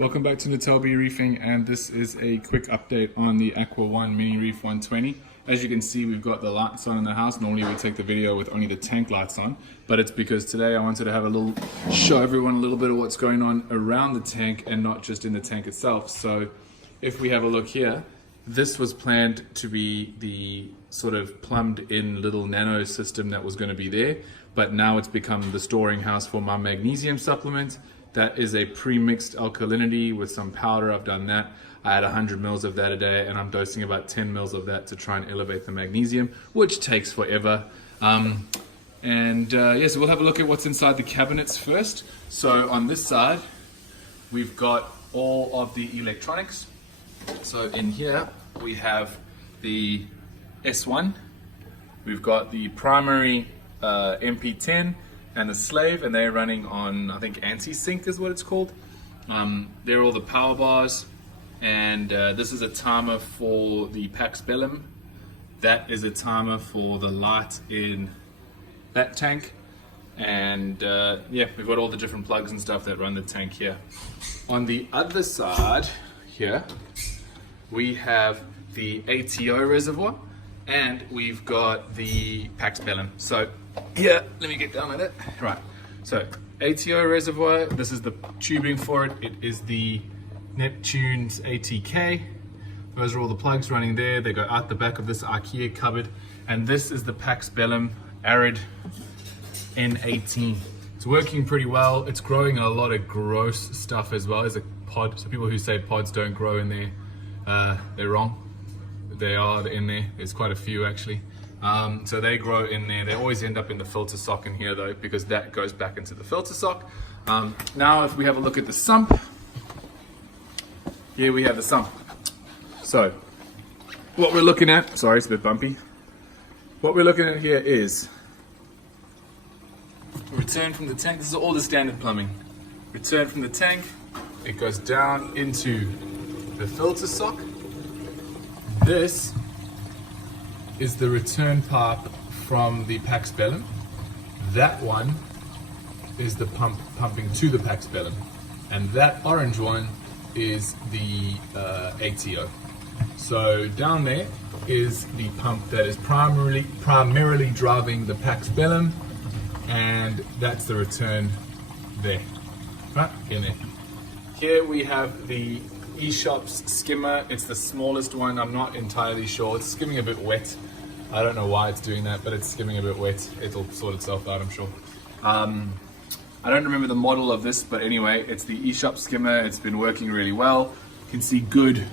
Welcome back to Natelby Reefing, and this is a quick update on the Aqua One Mini Reef 120. As you can see, we've got the lights on in the house. Normally we take the video with only the tank lights on, but it's because today I wanted to have show everyone a little bit of what's going on around the tank and not just in the tank itself. So if we have a look here, this was planned to be the sort of plumbed in little nano system that was going to be there, but now it's become the storing house for my magnesium supplement. That is a pre-mixed alkalinity with some powder. I've done that. I had 100 mils of that a day, and I'm dosing about 10 mils of that to try and elevate the magnesium, which takes forever. So we'll have a look at what's inside the cabinets first. So on this side, we've got all of the electronics. So in here, we have the S1. We've got the primary MP10 and the slave, and they're running on, I think, anti-sync is what it's called. They're all the power bars, and this is a timer for the Pax Bellum. That is a timer for the light in that tank, and we've got all the different plugs and stuff that run the tank here. On the other side here, we have the ATO reservoir, and we've got the Pax Bellum. So here, let me get down with it. Right, so ATO reservoir, this is the tubing for it. It is the Neptune's ATK. Those are all the plugs running there. They go out the back of this IKEA cupboard. And this is the Pax Bellum Arid N18. It's working pretty well. It's growing a lot of gross stuff as well. There's a pod, so people who say pods don't grow in there, they're wrong. They are in there. There's quite a few actually. So they grow in there. They always end up in the filter sock in here though, because that goes back into the filter sock. Now if we have a look at the sump, here we have the sump. So what we're looking at, sorry it's a bit bumpy. What we're looking at here is return from the tank. This is all the standard plumbing. Return from the tank, it goes down into the filter sock. This is the return pipe from the Pax Bellum. That one is the pump pumping to the Pax Bellum. And that orange one is the ATO. So down there is the pump that is primarily driving the Pax Bellum, and that's the return there, right in there. Here we have the eShop's skimmer. It's the smallest one. I'm not entirely sure. It's skimming a bit wet. I don't know why it's doing that, but it's skimming a bit wet. It'll sort itself out, I'm sure. I don't remember the model of this, but anyway, it's the eShop skimmer. It's been working really well. You can see good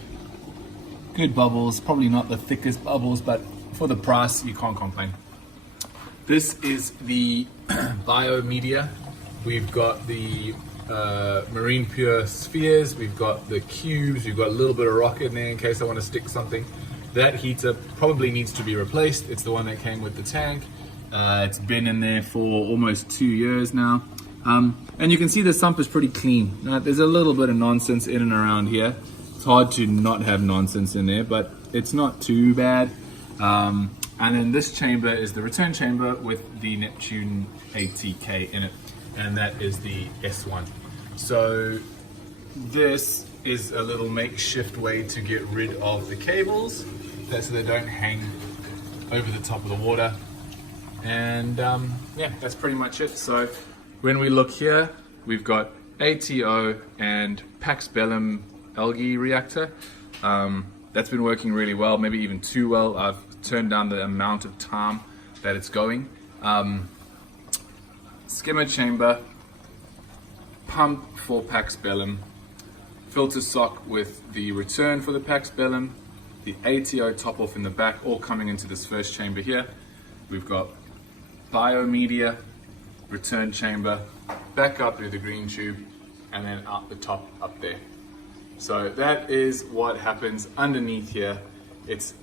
bubbles. Probably not the thickest bubbles, but for the price, you can't complain. This is the biomedia. We've got the Marine Pure spheres, we've got the cubes, we've got a little bit of rock in there in case I want to stick something. That heater probably needs to be replaced. It's the one that came with the tank. It's been in there for almost 2 years now. And you can see the sump is pretty clean. There's a little bit of nonsense in and around here. It's hard to not have nonsense in there, but it's not too bad. And then this chamber is the return chamber with the Neptune ATK in it, and that is the S1. So this is a little makeshift way to get rid of the cables, so they don't hang over the top of the water. And that's pretty much it. So when we look here, we've got ATO and Pax Bellum algae reactor. That's been working really well, maybe even too well. I've turned down the amount of time that it's going. Skimmer chamber, pump for Pax Bellum, filter sock with the return for the Pax Bellum, the ATO top off in the back, all coming into this first chamber here. We've got biomedia, return chamber, back up through the green tube, and then out the top up there. So that is what happens underneath here.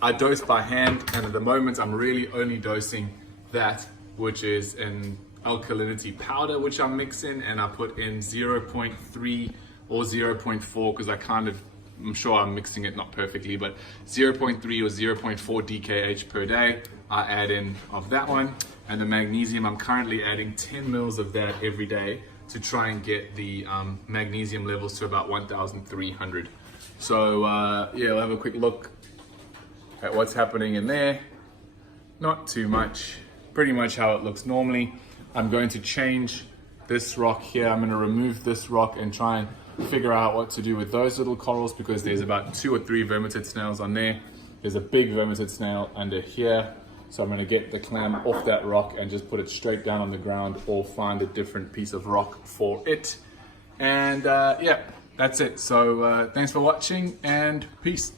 I dose by hand, and at the moment I'm really only dosing that, which is an alkalinity powder, which I'm mixing, and I put in 0.3 or 0.4 because I'm sure I'm mixing it not perfectly, but 0.3 or 0.4 DKH per day I add in of that one. And the magnesium, I'm currently adding 10 mils of that every day to try and get the magnesium levels to about 1,300. So yeah, we'll have a quick look at what's happening in there. Not too much, pretty much how it looks normally. I'm going to change this rock here. I'm going to remove this rock and try and figure out what to do with those little corals, because there's about 2 or 3 vermitid snails on there. There's a big vermitid snail under here. So I'm going to get the clam off that rock and just put it straight down on the ground, or find a different piece of rock for it. And yeah, that's it. So thanks for watching, and peace.